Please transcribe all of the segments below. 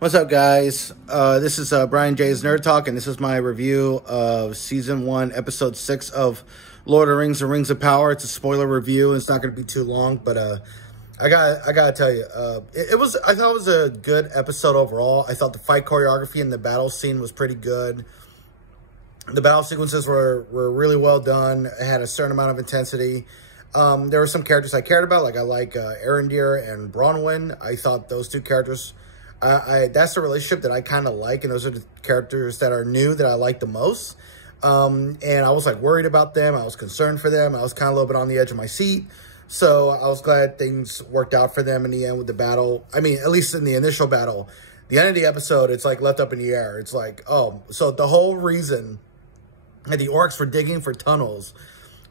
What's up, guys? This is Brian J's Nerd Talk, and this is my review of Season 1, Episode 6 of Lord of the Rings, The Rings of Power. It's a spoiler review, and it's not going to be too long, but I gotta tell you, I thought it was a good episode overall. I thought the fight choreography and the battle scene was pretty good. The battle sequences were really well done. It had a certain amount of intensity. There were some characters I cared about, I like Arondir and Bronwyn. I thought those two characters... that's the relationship that I kind of like, and those are the characters that are new that I like the most. And I was worried about them. I was concerned for them. I was kind of a little bit on the edge of my seat. So I was glad things worked out for them in the end with the battle. I mean, at least in the initial battle. The end of the episode, it's left up in the air. It's oh, so the whole reason that the orcs were digging for tunnels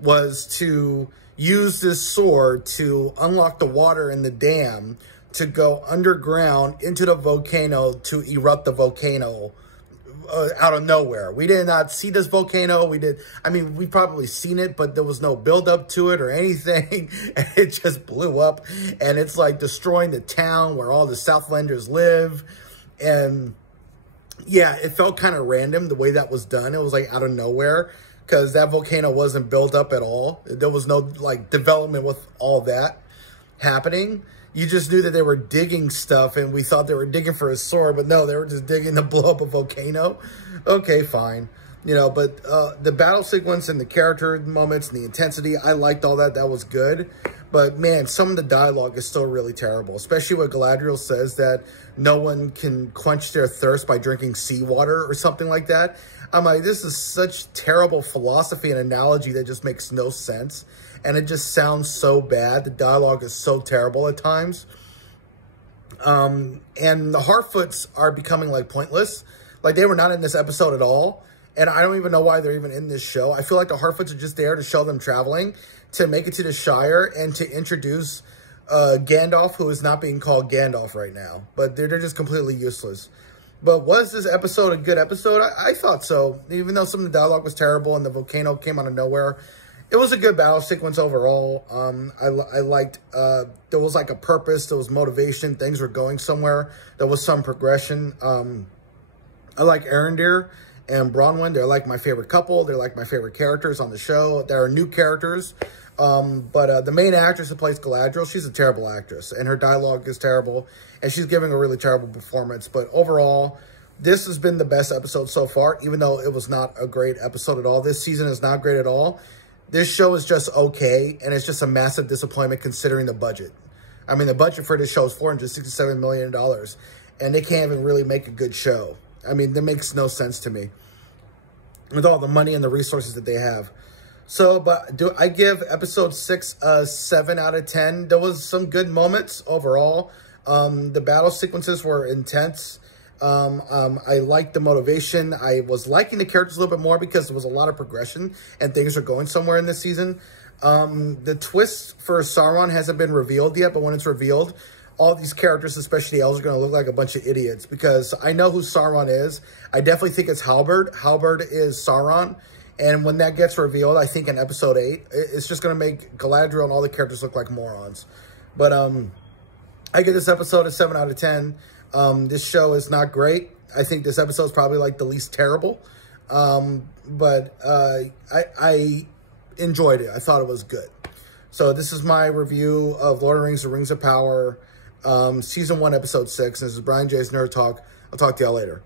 was to use this sword to unlock the water in the dam to go underground into the volcano to erupt the volcano out of nowhere. We did not see this volcano. We probably seen it, but there was no build up to it or anything. And it just blew up, and it's destroying the town where all the Southlanders live. And yeah, it felt kind of random the way that was done. It was out of nowhere because that volcano wasn't built up at all. There was no development with all that happening. You just knew that they were digging stuff, and we thought they were digging for a sword, but no, they were just digging to blow up a volcano. Okay, fine. But the battle sequence and the character moments and the intensity, I liked all that. That was good. But, man, some of the dialogue is still really terrible, especially when Galadriel says that no one can quench their thirst by drinking seawater or something like that. I'm this is such terrible philosophy and analogy that just makes no sense. And it just sounds so bad. The dialogue is so terrible at times. And the Harfoots are becoming, pointless. They were not in this episode at all. And I don't even know why they're even in this show. I feel like the Harfoots are just there to show them traveling, to make it to the Shire, and to introduce Gandalf, who is not being called Gandalf right now. But they're just completely useless. But was this episode a good episode? I thought so. Even though some of the dialogue was terrible and the volcano came out of nowhere, it was a good battle sequence overall. I liked, there was a purpose, there was motivation, things were going somewhere. There was some progression. I like Arondir and Bronwyn. They're my favorite couple. They're my favorite characters on the show. There are new characters. But the main actress who plays Galadriel, she's a terrible actress, and her dialogue is terrible, and she's giving a really terrible performance. But overall, this has been the best episode so far, even though it was not a great episode at all. This season is not great at all. This show is just okay, and it's just a massive disappointment considering the budget. I mean, the budget for this show is $467 million, and they can't even really make a good show. I mean, that makes no sense to me with all the money and the resources that they have. So, but I give episode 6 a 7 out of 10. There was some good moments overall. The battle sequences were intense. I liked the motivation. I was liking the characters a little bit more because there was a lot of progression and things are going somewhere in this season. The twist for Sauron hasn't been revealed yet, but when it's revealed, all these characters, especially the elves, are going to look like a bunch of idiots because I know who Sauron is. I definitely think it's Halberd. Halberd is Sauron. And when that gets revealed, I think in episode 8, it's just going to make Galadriel and all the characters look like morons. But I give this episode a 7 out of 10. This show is not great. I think this episode is probably the least terrible. But I enjoyed it. I thought it was good. So this is my review of Lord of the Rings, The Rings of Power, Season 1, Episode 6. This is Brian J's Nerd Talk. I'll talk to y'all later.